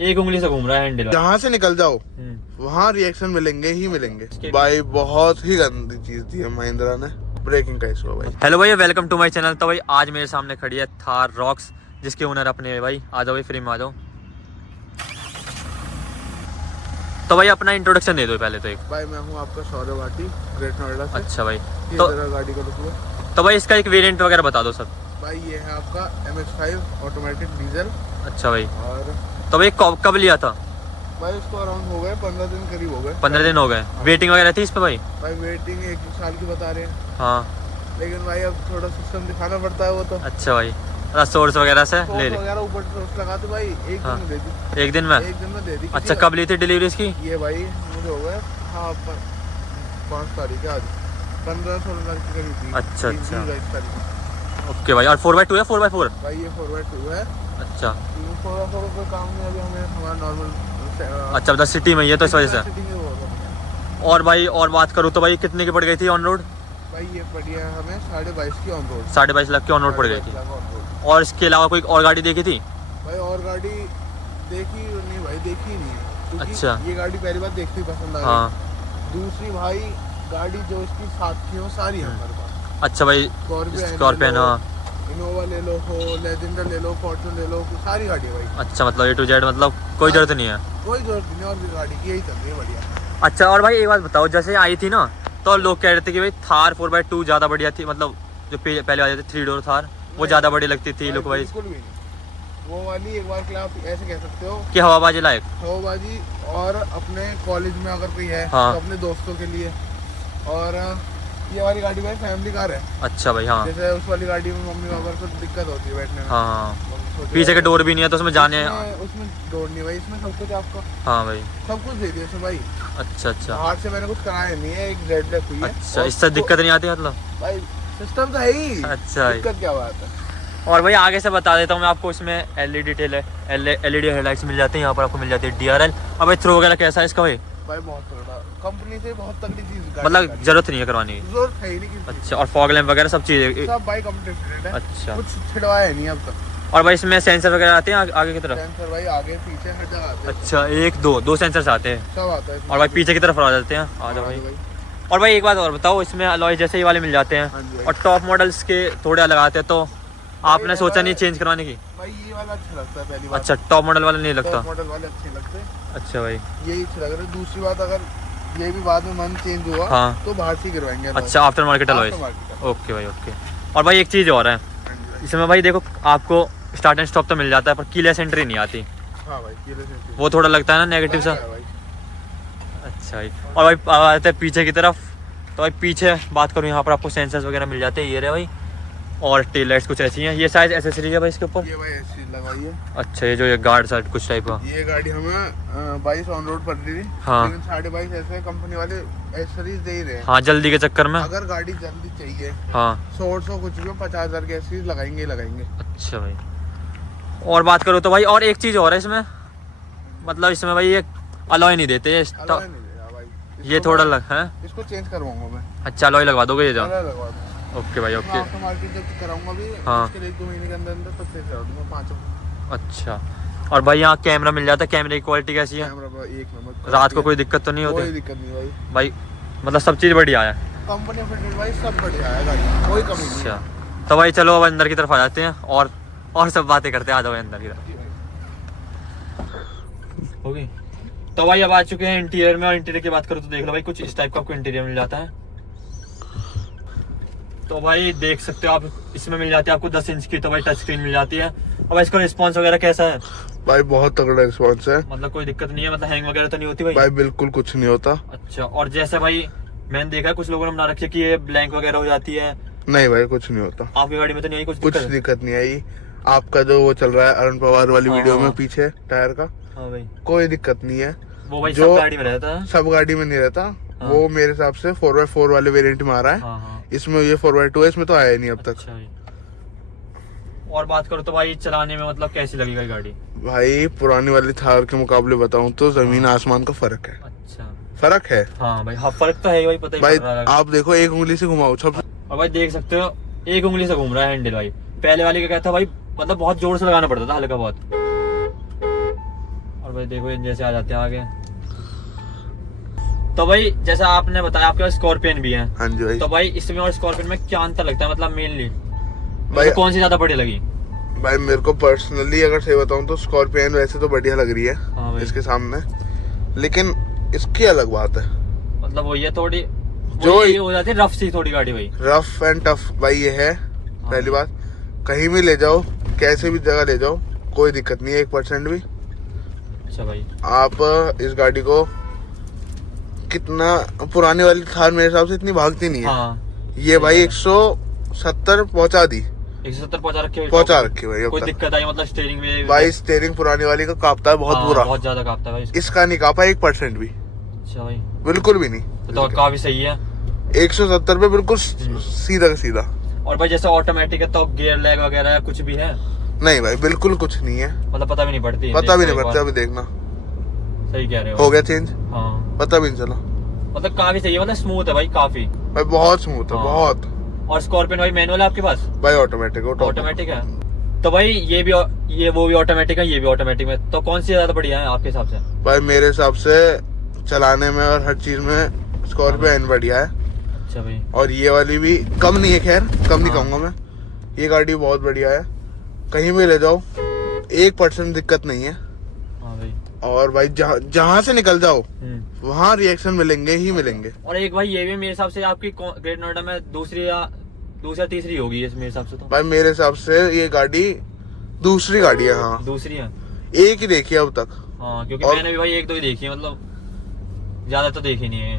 एक उंगली से घूम रहा है हैंडल। जहाँ से निकल जाओ वहाँ रिएक्शन मिलेंगे ही मिलेंगे। भाई बहुत ही गंदी चीज दी है महिंद्रा ने ब्रेकिंग का इशू भाई। हेलो भाई, वेलकम टू माय चैनल। तो भाई आज मेरे सामने खड़ी है थार रॉक्स, जिसके ओनर अपने हैं भाई। आ जाओ भाई, फ्री में आ जाओ। तो भाई अपना इंट्रोडक्शन दे दो पहले तो एक। भाई मैं हूँ आपका सौरभ भाटी, ग्रेट नोएडा से। अच्छा भाई, तो गाड़ी का लुक। तो भाई इसका एक वेरिएंट वगैरह बता दो सब। भाई ये है आपका MX-5 ऑटोमेटिक डीजल। अच्छा भाई, और तो भाई कब लिया था? भाई इसको अराउंड हो गए 15 दिन करीब हो गए। 15 दिन हो गए। वेटिंग वगैरह थी इस पे भाई? भाई वेटिंग 1 साल की बता रहे हैं। हाँ, लेकिन भाई अब थोड़ा सिस्टम दिखाना पड़ता है वो तो। अच्छा भाई, सोर्स वगैरह से ले वगैरह ऊपर सोर्स लगा तो भाई एक दिन में दे दी। एक दिन में? एक दिन में दे दी। अच्छा, कब ली थी डिलीवरी इसकी? ये भाई मुझे हो गया, हाँ 5 तारीख है आज, 15-16 तारीख की करीब थी। अच्छा अच्छा, 22 तारीख। ओके भाई। और 4x2 है 4x4? भाई ये 4x2 है। अच्छा 4x4 कोई काम नहीं, अभी हमें हमारा नॉर्मल। अच्छा, मतलब सिटी में ही है तो इस वजह से। और भाई और बात करूँ तो भाई कितने की पड़ गई थी ऑन रोड? भाई ये पड़ी है हमें 22.5 की ऑन रोड। 22.5 लाख की ऑन रोड पड़ गई थी। और इसके अलावा कोई और गाड़ी देखी थी? भाई और गाड़ी देखी नहीं भाई, देखी नहीं, क्योंकि अच्छा, ये गाड़ी पहली बार देखती पसंद आ गई। हाँ। दूसरी भाई गाड़ी जो इसकी साथ की हो सारी है हमारे पास। अच्छा भाई, स्कॉर्पियन, हाँ, इनोवा ले लो, हो लेजेंडर ले लो, फॉर्च्यून ले लो, सारी गाड़ी है भाई। अच्छा, मतलब A to Z, मतलब कोई जरूरत नहीं है? कोई जरूरत नहीं, और भी गाड़ी की यही चल रही है बढ़िया। अच्छा, और भाई एक बात बताओ, जैसे आई थी ना तो लोग कह रहे थे कि भाई थार 4x2 ज़्यादा बढ़िया थी, मतलब जो पहले वाली थी 3 डोर थार वो ज़्यादा बढ़िया लगती थी लुक वाइज। बिल्कुल भी नहीं, वो वाली एक बार के लिए आप ऐसे कह सकते हो कि हवाबाजी लायक। हवाबाजी, और अपने कॉलेज में अगर कोई है हाँ। तो अपने दोस्तों के लिए। और ये वाली गाड़ी भाई फैमिली कार है। अच्छा भाई, हाँ। जैसे उस वाली गाड़ी में मम्मी पापा को दिक्कत होती है बैठने में। हाँ, पीछे के डोर भी नहीं है तो उसमें जाने। उसमें डोर नहीं भाई, इसमें सब कुछ आपको। हाँ भाई, सब कुछ दे दिया इसमें भाई। अच्छा अच्छा, बाहर से मैंने कुछ कराया नहीं है, एक जेड लैग हुई है। अच्छा, इससे दिक्कत नहीं आती मतलब? भाई सिस्टम तो है ही। अच्छा, दिक्कत क्या बात है। और भाई आगे से बता देता हूँ मैं आपको, इसमें LED हेडलाइट्स मिल जाती है, यहाँ पर आपको मिल जाती है DRL। अब भाई थ्रो वगैरह कैसा है इसका भाई? भाई बहुत तगड़ा, कंपनी से बहुत तगड़ी चीज, मतलब जरूरत नहीं है करवाने की? जरूरत है ही नहीं किसी अच्छा, और फॉग लैंप वगैरह सब चीज़? सब भाई कंपनी फिटेड है। अच्छा, कुछ छिड़वाया नहीं अब तक। और भाई इसमें सेंसर वगैरह आते हैं आगे की तरफ? सेंसर भाई आगे पीछे हर जगह आते हैं। अच्छा, एक दो सेंसर्स आते हैं, सब आता है। और भाई पीछे की तरफ आ जाते हैं। आ जाओ भाई। और भाई एक बात और बताओ, इसमें अलॉय जैसे ही वाले मिल जाते हैं और टॉप मॉडल्स के थोड़े अलग आते हैं, तो आपने सोचा नहीं चेंज करवाने की? भाई ये वाला अच्छा लगता है पहली बात। अच्छा, टॉप मॉडल वाला नहीं लगता? टॉप मॉडल वाले अच्छे लगते हैं। अच्छा भाई, यही अच्छा लग रहा है। दूसरी बात, अगर ये भी बाद में मन चेंज हुआ हाँ, तो बाहर से गिरवाएंगे। अच्छा, आफ्टर मार्केट अलॉय। ओके भाई, ओके। और भाई एक चीज़ और है इसमें भाई, देखो आपको स्टार्ट एंड स्टॉप तो मिल जाता है पर कीलेस एंट्री नहीं आती। हाँ भाई, कीलेस एंट्री वो थोड़ा लगता है ना नेगेटिव सा। अच्छा भाई, और भाई आते हैं पीछे की तरफ। तो भाई पीछे बात करूँ, यहाँ पर आपको सेंसर्स वगैरह मिल जाते हैं, ये रहे भाई। और टेल लाइट्स कुछ ऐसी हैं। ये साइज एसेसरीज है भाई इसके ऊपर? ये भाई ऐसी लगाई है। अच्छा, ये जो ये गार्ड साइड कुछ टाइप का। ये गाड़ी हमें 22 ऑन रोड पड़ रही थी, हाँ, लेकिन 22.5 ऐसे कंपनी वाले एसेसरीज दे ही रहे हैं। हाँ, जल्दी के चक्कर में। अगर गाड़ी जल्दी चाहिए, हाँ, 100 कुछ भी 50,000 के एसेसरीज लगाएंगे ही लगाएंगे। अच्छा भाई, और बात करो तो भाई और एक चीज़ और है इसमें, मतलब इसमें भाई ये अलॉय नहीं देते नहीं देगा भाई, ये थोड़ा लग है। इसको चेंज करवाऊंगा मैं। अच्छा, अलॉय लगवा दोगे ये? जाओ, लगवा दूंगा। ओके भाई, ओके। आफ्टर मार्केट जब कराऊंगा भी, हाँ, उसके लिए 1-2 महीने के अंदर अंदर सब चेंज करा दूंगा, 5। अच्छा, और भाई यहाँ कैमरा मिल जाता है, कैमरे की क्वालिटी कैसी है? कैमरा एक नंबर, रात को कोई दिक्कत तो नहीं होती? कोई दिक्कत नहीं भाई। भाई मतलब सब चीज़ बढ़िया है, कंपनी फिटेड भाई, सब बढ़िया है गाड़ी, कोई कमी नहीं। अच्छा, तो भाई चलो अब अंदर की तरफ आ जाते हैं और सब बातें करते हैं। आ जाओ अंदर की तरफ। हो गई? तो भाई अब आ चुके हैं इंटीरियर में, और इंटीरियर की बात करूँ तो देख लो भाई, कुछ इस टाइप का आपको इंटीरियर मिल जाता है। तो भाई देख सकते हो आप, इसमें मिल जाती है आपको 10 इंच की तो भाई टच स्क्रीन मिल जाती है। अब इसका रिस्पांस वगैरह कैसा है? भाई बहुत तगड़ा रिस्पांस है, मतलब कोई दिक्कत नहीं है, मतलब हैंग वगैरह तो नहीं होती भाई? भाई बिल्कुल कुछ नहीं होता। अच्छा, और जैसे भाई मैंने देखा है कुछ लोगों ने बना रखी है कि ये ब्लैंक वगैरह हो जाती है। नहीं भाई, कुछ नहीं होता। आपकी गाड़ी में तो नहीं आई कुछ दिक्कत नहीं आई। आपका जो वो चल रहा है अरुण पवार वाली वीडियो में पीछे टायर का, हाँ भाई, कोई दिक्कत नहीं है। वो भाई जो सब गाड़ी में रहता है? सब गाड़ी में नहीं रहता। हाँ। वो मेरे हिसाब से 4x4 वाले वेरिएंट में आ रहा है। हाँ, हाँ। इसमें ये 4x2 है, इसमें तो आया ही नहीं अब तक। अच्छा, और बात करो तो भाई चलाने में मतलब कैसी लगेगा ये गाड़ी? भाई पुरानी वाली थार के मुकाबले बताऊं तो जमीन आसमान का फर्क है। अच्छा, फर्क है। हाँ भाई, हाँ फर्क तो है भाई, पता ही भाई पड़ रहा है। आप देखो, एक उंगली से घुमाओ सब। और भाई देख सकते हो एक उंगली से घूम रहा है हैंडल भाई। पहले वाले का क्या था भाई, मतलब बहुत जोर से लगाना पड़ता था, हल्का बहुत। और भाई देखो इंजन से आ जाते हैं आगे। तो भाई जैसा आपने बताया आपके पास स्कॉर्पियन भी है। हाँ जी भाई। तो भाई इसमें और स्कॉर्पियन में क्या अंतर लगता है, मतलब मेनली भाई कौन सी ज्यादा बढ़िया लगी? भाई मेरे को पर्सनली अगर सही बताऊं तो स्कॉर्पियन वैसे तो बढ़िया लग रही है हाँ भाई। इसके सामने, लेकिन इसकी अलग बात है। मतलब वो ये थोड़ी जो ये हो जाती है रफ सी थोड़ी गाड़ी भाई। रफ एंड टफ भाई ये है। पहली बात, कहीं भी ले जाओ, कैसे भी जगह ले जाओ, कोई दिक्कत नहीं है 1% भी। अच्छा भाई। आप इस गाड़ी को कितना, पुरानी वाली थार मेरे हिसाब से इतनी भागती नहीं है। हाँ ये भाई 170 पहुंचा दी, 170 पहुंचा रखे पहुंचा रखी भाई अब कोई तक। दिक्कत आई मतलब स्टीयरिंग में? भाई स्टेयरिंग पुरानी वाली का कांपता है बहुत हाँ, बुरा, बहुत ज्यादा कांपता है भाई इसका। इसका नहीं कांपा 1% भी, अच्छा भाई, बिल्कुल भी नहीं। तो काफी सही है। 170 पे बिल्कुल सीधा का सीधा। और भाई जैसे ऑटोमेटिक है तो गियर लैग वगैरह कुछ भी है? नहीं भाई बिल्कुल कुछ नहीं है, मतलब पता भी नहीं पड़ती? पता भी नहीं देखो एक पड़ता। बार। अभी देखना सही कह रहे हो। हो गया चेंज, हाँ पता भी नहीं चला। मतलब काफी सही है, मतलब स्मूथ है भाई काफी। भाई बहुत स्मूथ है हाँ। बहुत। और स्कॉर्पियन भाई मैनुअल है आपके पास? भाई ऑटोमेटिक ऑटोमेटिक है। तो भाई ये वो भी ऑटोमेटिक है, ये भी ऑटोमेटिक में, तो कौन सी ज्यादा बढ़िया है आपके हिसाब से? भाई मेरे हिसाब से चलाने में और हर चीज में स्कॉर्पियो बढ़िया है। अच्छा भाई। और ये वाली भी कम नहीं है, खैर कम नहीं हाँ। कहूंगा मैं, ये गाड़ी बहुत बढ़िया है। कहीं भी ले जाओ 1% दिक्कत नहीं है। हाँ भाई। और भाई जहाँ से निकल जाओ वहाँ रिएक्शन मिलेंगे ही मिलेंगे। और एक भाई ये भी मेरे हिसाब से आपकी ग्रेट नोएडा में दूसरी या तीसरी होगी इस मेरे हिसाब से तो। भाई मेरे हिसाब से ये गाड़ी दूसरी गाड़ी है। हाँ दूसरी है। एक ही देखी है अब तक। हाँ क्योंकि और- मैंने भी भाई एक दो ही देखी है, मतलब ज्यादा तो देखी नहीं है।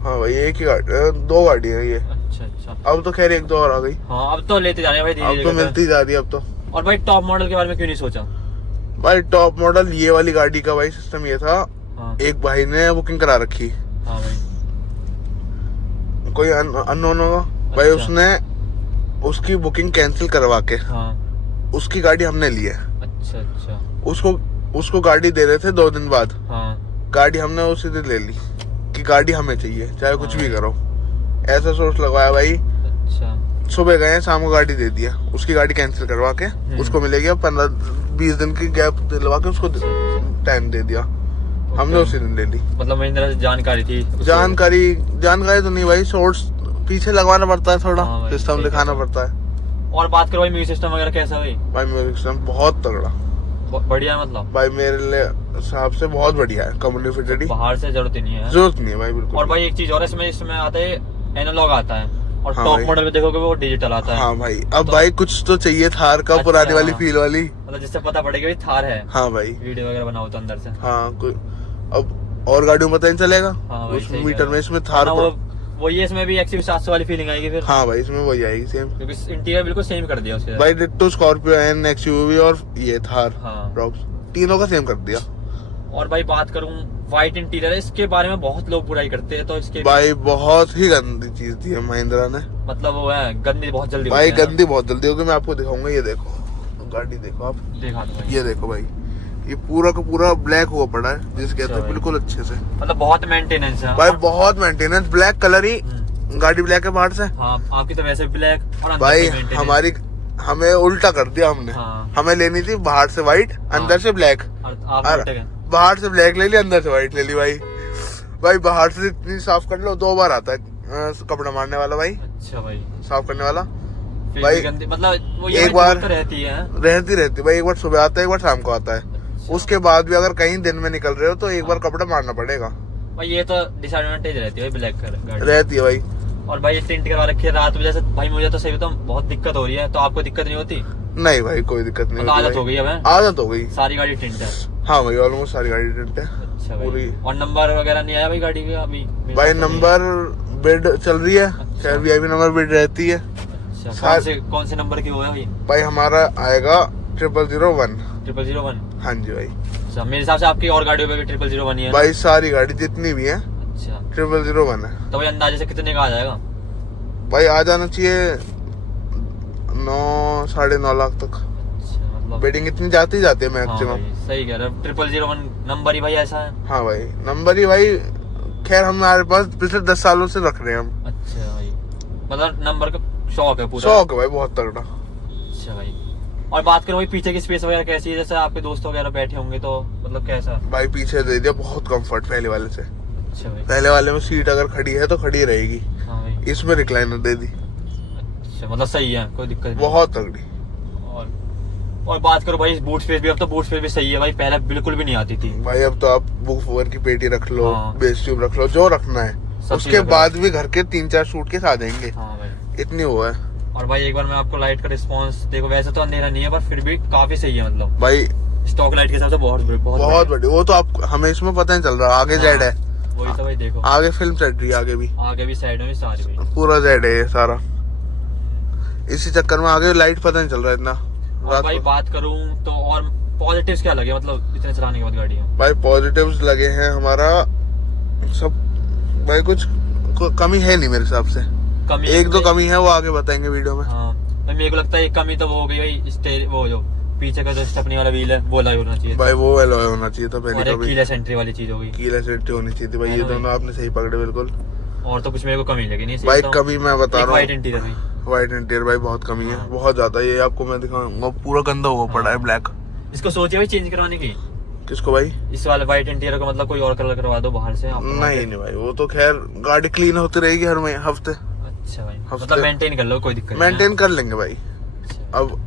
हाँ भाई एक ही गाड़ी, दो गाड़ी है ये। अच्छा अच्छा। अब तो खैर एक दो और आ गई, हाँ अब तो लेते जा रहे हैं भाई धीरे अब तो धीरे मिलती जा रही है अब तो। और भाई टॉप मॉडल के बारे में क्यों नहीं सोचा? भाई टॉप मॉडल ये वाली गाड़ी का भाई सिस्टम ये था, हाँ एक भाई ने बुकिंग करा रखी, हाँ भाई। कोई अननोन होगा भाई, अच्छा। उसने उसकी बुकिंग कैंसिल करवा के हाँ उसकी गाड़ी हमने ली है। अच्छा अच्छा। उसको गाड़ी दे रहे थे 2 दिन बाद, हाँ गाड़ी हमने उसी दिन ले ली कि गाड़ी हमें चाहिए चाहे कुछ हाँ। भी करो, ऐसा सोच लगवाया भाई। अच्छा। सुबह गए शाम को गाड़ी दे दिया, उसकी गाड़ी कैंसिल करवा के उसको मिलेगी अब 15-20 दिन की गैप दिलवा के उसको टाइम दे दिया, हमने उसी दिन ले ली। मतलब महिंद्रा से जानकारी थी जानकारी तो नहीं भाई, सोर्स पीछे लगवाना पड़ता है थोड़ा, हाँ भाई, सिस्टम सही दिखाना कहा। पड़ता है। और बात करो भाई म्यूजिक सिस्टम वगैरह कैसा भाई? भाई मेरे सिस्टम बहुत तगड़ा, बढ़िया है मतलब? भाई मेरे हिसाब से बहुत बढ़िया है, कंपनी फिटेड ही, बाहर से जरूरत ही नहीं है। जरूरत नहीं है भाई बिल्कुल। और भाई एक चीज और है, इसमें आता है एनालॉग आता है, और हाँ टॉप भाई। मॉडल में देखोगे वो डिजिटल आता है। हाँ भाई अब तो- भाई कुछ तो चाहिए थार का, अच्छा। पुरानी वाली फील वाली। मतलब जिससे पता पड़ेगा भाई थार है, हाँ भाई वीडियो वगैरह बनाओ तो अंदर से। हाँ कोई अब और गाड़ियों में पता नहीं चलेगा हाँ भाई, उस सही मीटर कह में, रहे इसमें हो। थार हाँ, पर- वो ये इसमें भी एक्सयू 700 वाली फीलिंग आएगी फिर। हाँ भाई इसमें वही आएगी सेम, क्योंकि इंटीरियर बिल्कुल सेम कर दिया उसके। भाई डिट्टो स्कॉर्पियो एन एक्सयूवी और ये थार हाँ। रॉक्स तीनों का सेम कर दिया। और भाई बात करूं व्हाइट इंटीरियर है, इसके बारे में बहुत लोग बुराई करते हैं, तो इसके भाई बहुत ही गंदी चीज दी है महिंद्रा ने, मतलब वो है गंदी बहुत जल्दी भाई होती है ना। गंदी बहुत जल्दी होगी। मैं आपको दिखाऊंगा, ये देखो गाड़ी देखो आप, देखा तो भाई, ये देखो भाई, ये पूरा का पूरा ब्लैक हुआ पड़ा है जिसे कहते अच्छा हैं, भाई। बिल्कुल अच्छे से। मतलब बहुत मेंटेनेंस है भाई बहुत मेंटेनेंस, ब्लैक कलर ही, गाड़ी ब्लैक है बाहर से। हाँ आपकी तो वैसे ब्लैक और अंदर भाई से maintenance। हमारी हमें उल्टा कर दिया हमने, हाँ। हमें लेनी थी बाहर से व्हाइट अंदर से ब्लैक, और आप और उल्टे गए। बाहर से ब्लैक ले ली अंदर से व्हाइट ले ली। भाई बाहर से इतनी साफ कर लो, 2 बार आता है कपड़ा मारने वाला भाई, अच्छा भाई। साफ करने वाला फिर भाई। भी गंदी मतलब वो ये एक बार- तो रहती है। रहती भाई, एक बार सुबह आता है एक बार शाम को आता है, अच्छा। उसके बाद भी अगर कहीं दिन में निकल रहे हो तो एक बार कपड़ा मारना पड़ेगा, भाई ये तो डिसएडवांटेज रहती है ब्लैक गाड़ी। रहती है भाई। और भाई टिंट करवा रखी है रात में, जैसे भाई मुझे तो सही बताऊं बहुत दिक्कत हो रही है, तो आपको दिक्कत नहीं होती? नहीं भाई कोई दिक्कत नहीं मतलब होती आदत भाई। हो गई अब है? आदत हो गई, सारी गाड़ी टिंट है? हाँ भाई ऑलमोस्ट सारी गाड़ी टेंट है। अच्छा पूरी। भाई। और नंबर वगैरह नहीं आया भाई गाड़ी का अभी? मेरे भाई साथ तो नहीं नंबर बिड चल रही है, अच्छा। खैर वीआईपी नंबर बिड रहती है। है। अच्छा सार- कौन से नंबर की हुआ है भाई? भाई हमारा आएगा 0001। 001। हाँ जी भाई। अच्छा मेरे हिसाब से आपकी और गाड़ियों पे भी 001 ही है ना? भाई सारी गाड़ी जितनी भी है अच्छा 0001 है। तो भाई अंदाजे से कितने का आ जाएगा? भाई आ जाना चाहिए 9-9.5 लाख तक। अच्छा मतलब बेटिंग इतनी जाती है हाँ मैक्सिमम। भाई, सही कह रहे हो। 001 नंबर ही भाई ऐसा है? हाँ भाई नंबर ही भाई, खैर हमारे पास पिछले 10 सालों से रख रहे हैं हम। अच्छा भाई, मतलब नंबर का शौक है पूरा? शौक है भाई बहुत तगड़ा। अच्छा भाई। और बात करूँ भाई पीछे की स्पेस वगैरह कैसी है, जैसे आपके दोस्त वगैरह बैठे होंगे तो मतलब कैसा? भाई पीछे दे दिया बहुत कंफर्ट पहले वाले से। अच्छा भाई। पहले वाले में सीट अगर खड़ी है तो खड़ी रहेगी, हाँ भाई। इसमें रिक्लाइनर दे दी। अच्छा मतलब सही है, कोई दिक्कत नहीं। बहुत तगड़ी। और बात करो भाई बूट स्पेस भी, अब तो बूट स्पेस भी सही है भाई, पहले बिल्कुल भी नहीं आती थी भाई। अब तो आप बुक ओवर की पेटी रख लो, हाँ। बेस ट्यूब रख लो, जो रखना है। सब उसके चीज़ बाद भी घर के 3-4 सूटकेस आ जाएंगे। हाँ भाई। इतनी वो है और भाई एक बार मैं आपको लाइट का रिस्पांस देखो, वैसे तो अंधेरा नहीं है पर फिर भी काफी सही है, मतलब भाई स्टॉक लाइट के हिसाब से बहुत बहुत बड़ी। वो तो आप हमें इसमें पता नहीं चल रहा, आगे जेड है। वही तो भाई देखो, आगे फिल्म चल रही है, आगे भी साइड में भी सारी भाई पूरा जेड है ये सारा। इसी चक्कर में आगे लाइट पता नहीं चल रहा इतना। और भाई बात करूं तो और पॉजिटिव्स क्या लगे, मतलब इतने चलाने के बाद गाड़ी में? भाई पॉजिटिव्स लगे हैं हमारा सब भाई, कुछ कमी है नहीं मेरे हिसाब से। कमी एक दो कमी है, वो आगे बताएंगे वीडियो में। हाँ भाई मेरे को लगता है एक कमी तो वो हो गई भाई, वो जो पीछे का जो स्टेपनी वाला व्हील है वो अलग होना चाहिए भाई, वो एलॉय होना चाहिए था और पहले। एक कीलेस एंट्री वाली चीज हो गई, कीलेस एंट्री होनी चाहिए थी भाई। है ये ना दोनों आपने सही पकड़े बिल्कुल। और तो कुछ मेरे को कमी लगी नहीं भाई कमी मैं बता रहा व्हाइट हूँ, इंटीरियर भाई, व्हाइट इंटीरियर भाई बहुत कमी है, हाँ। बहुत ज्यादा। ये आपको मैं दिखाऊंगा, पूरा गंदा हुआ पड़ा है ब्लैक। इसको सोचिए भाई चेंज करवाने की, किसको भाई? इस वाले व्हाइट इंटीरियर को, मतलब कोई और कलर करवा दो बाहर से आपको। नहीं भाई, वो तो खैर गाड़ी क्लीन होती रहेगी हर हफ्ते। अच्छा भाई हफ्ते- मतलब मेंटेन कर लो, कोई दिक्कत नहीं है। मेंटेन कर लेंगे भाई। अच्छा।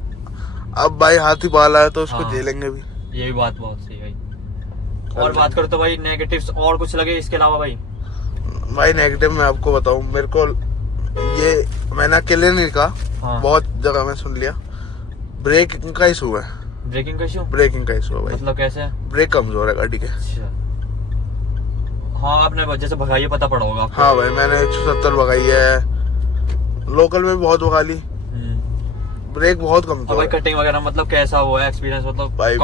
अब भाई हाथी पाला है तो उसको हाँ। झेलेंगे भी। ये भी बात बहुत सही भाई। और बात करो तो भाई नेगेटिव्स और कुछ लगे इसके अलावा भाई? भाई नेगेटिव मैं आपको बताऊं, मेरे को ये मैंने अकेले नहीं कहा, हाँ। बहुत जगह में सुन लिया, ब्रेकिंग का इशू है। ब्रेकिंग का इशू? ब्रेकिंग का इशू है भाई, मतलब कैसे? ब्रेक कमजोर है गाड़ी के। अच्छा हाँ, आपने जैसे भगाइए पता पड़ा होगा आपको। हाँ भाई, मैंने 170 भगाई है, लोकल में भी बहुत भगा ली। ब्रेक बहुत और कमजोर भाई है कटिंग वगैरह मतलब कैसा हुआ है एक्सपीरियंस, मतलब भाई।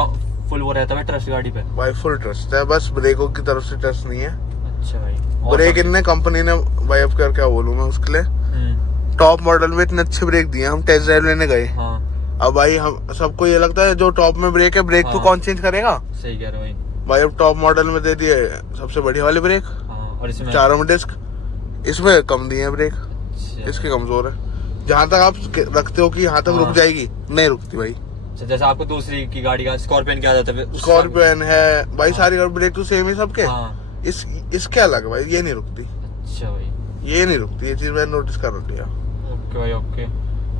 फुल वो रहता है ट्रस्ट गाड़ी पे? भाई फुल ट्रस्ट है, बस ब्रेकों की तरफ से ट्रस्ट नहीं है। अच्छा भाई। और ब्रेक इनने कंपनी ने भाई, अब कर क्या बोलूं मैं उसके लिए, टॉप मॉडल में इतने अच्छे ब्रेक दिए। हम टेस्ट ड्राइव लेने गए, हाँ अब भाई हम सबको ये लगता है जो टॉप में ब्रेक है, ब्रेक तो हाँ। कौन चेंज करेगा सही कह रहे हो भाई। अब टॉप मॉडल में दे दिए सबसे बढ़िया वाली ब्रेक, भाई। हाँ और इसमें चारों में डिस्क, इसमें कम दिए हैं ब्रेक, अच्छा। इसके कमजोर है। जहाँ तक आप रखते हो कि यहाँ तक हाँ। रुक जाएगी, नहीं रुकती भाई। अच्छा, जैसे आपको दूसरी की गाड़ी का स्कॉर्पियन क्या जाता है, स्कॉर्पियन है भाई, हाँ। सारी ब्रेक तो सेम ही सबके। हाँ इसके अलग है भाई, ये नहीं रुकती, अच्छा भाई। ये नहीं रुकती, ये चीज मैंने नोटिस कर लिया। ओके भाई ओके।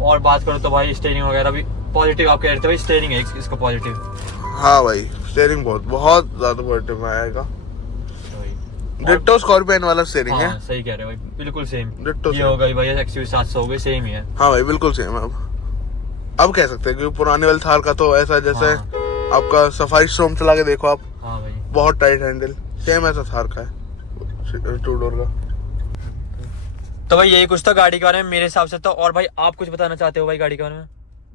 और बात करो तो भाई स्टीयरिंग वगैरह भी पॉजिटिव आप कह रहे थे भाई, स्टीयरिंग है इसका पॉजिटिव? हाँ भाई, स्टीयरिंग बहुत ज्यादा पॉजिटिव में आएगा। डिट्टो स्कॉर्पियन वाला स्टीयरिंग है। हाँ सही कह रहे हो भाई, बिल्कुल सेम। डिट्टो ये हो गई भाई XUV 700 हो गई, सेम ही है। हाँ भाई बिल्कुल सेम है। अब कह सकते हैं कि पुराने वाले थार का तो ऐसा जैसे हाँ। आपका सफारी स्टॉर्म चला के देखो आप, हाँ भाई। बहुत टाइट हैंडल, सेम ऐसा थार का है 2 डोर का। तो भाई यही कुछ था गाड़ी के बारे में मेरे हिसाब से तो। और भाई आप कुछ बताना चाहते हो भाई गाड़ी के बारे में?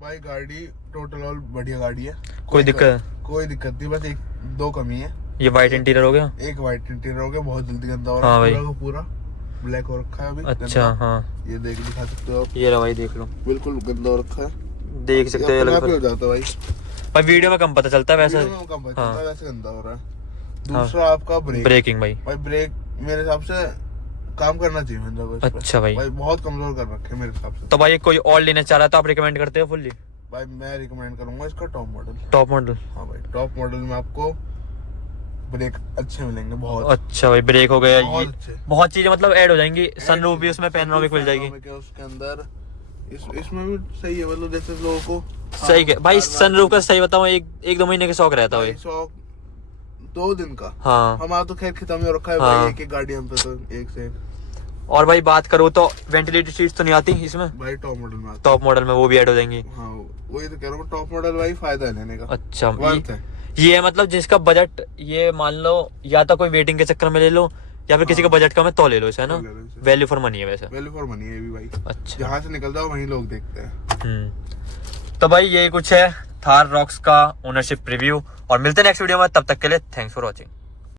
भाई गाड़ी टोटल ऑल बढ़िया गाड़ी है, कोई दिक्कत? कोई दिक्कत नहीं, बस एक दो कमी है। ये व्हाइट इंटीरियर हो गया? एक व्हाइट इंटीरियर हो गया, बहुत जल्दी गंदा हो हाँ रहा है भाई। पूरा का पूरा, ब्लैक हो रखा है अभी। अच्छा गंदा। हाँ ये दिखा सकते हो आप, ये रहा भाई, देख लो, बिल्कुल गंदा हो रखा है, देख सकते ये हो। अपने आप ही हो जाता है भाई। भाई वीडियो में कम पता चलता है वैसे। वीडियो में कम बचता है, हाँ। वैसे गंदा हो रहा है। दूसरा आपका ब्रेक। ब्रेकिंग भाई, भाई ब्रेक मेरे हिसाब से काम करना चाहिए मतलब इस पे। अच्छा भाई। भाई बहुत कमजोर कर रखे हैं मेरे हिसाब से। तो भाई कोई और लेना चाह रहा है तो आप रिकमेंड करते हो फुल्ली? भाई मैं रिकमेंड करूंगा इसका टॉप मॉडल। Top model? हाँ भाई, टॉप मॉडल में आपको ब्रेक अच्छे मिलेंगे बहुत। अच्छा भाई, ब्रेक हो गया, बहुत ये अच्छे। बहुत चीजें मतलब ऐड हो जाएंगी, सनरूफ भी उसमें पैनोरामिक मिल जाएगी। उसके अंदर इसमें भी सही है, मतलब जैसे लोगों को सही है भाई। सनरूफ का सही बताऊं, एक दो महीने का शौक रहता है भाई। शौक 2 दिन का। हाँ। हमारा तो खैर खत्म ही हो रखा है हाँ। भाई, एक गाड़ी हम पे तो एक से एक। और भाई बात करूँ तो वेंटिलेटेड सीट्स तो नहीं आती इसमें? भाई टॉप मॉडल में आता टॉप मॉडल में वो भी ऐड हो जाएंगी। है। हाँ वही तो कह रहा हूँ, टॉप मॉडल भाई फायदा है लेने का। अच्छा वर्थ है। ये है मतलब जिसका बजट, ये मान लो या तो कोई वेटिंग के चक्कर में ले लो या फिर किसी का बजट कम है तो ले लो इसे, है ना? तो ले लो इसे। वैल्यू फॉर मनी है वैसे। वैल्यू फॉर मनी है ये भी भाई। अच्छा जहाँ से निकल जाओ वहीं लोग देखते हैं। तो भाई यही कुछ है थार रॉक्स का ओनरशिप रिव्यू, और मिलते हैं नेक्स्ट वीडियो में, तब तक के लिए थैंक्स फॉर वॉचिंग।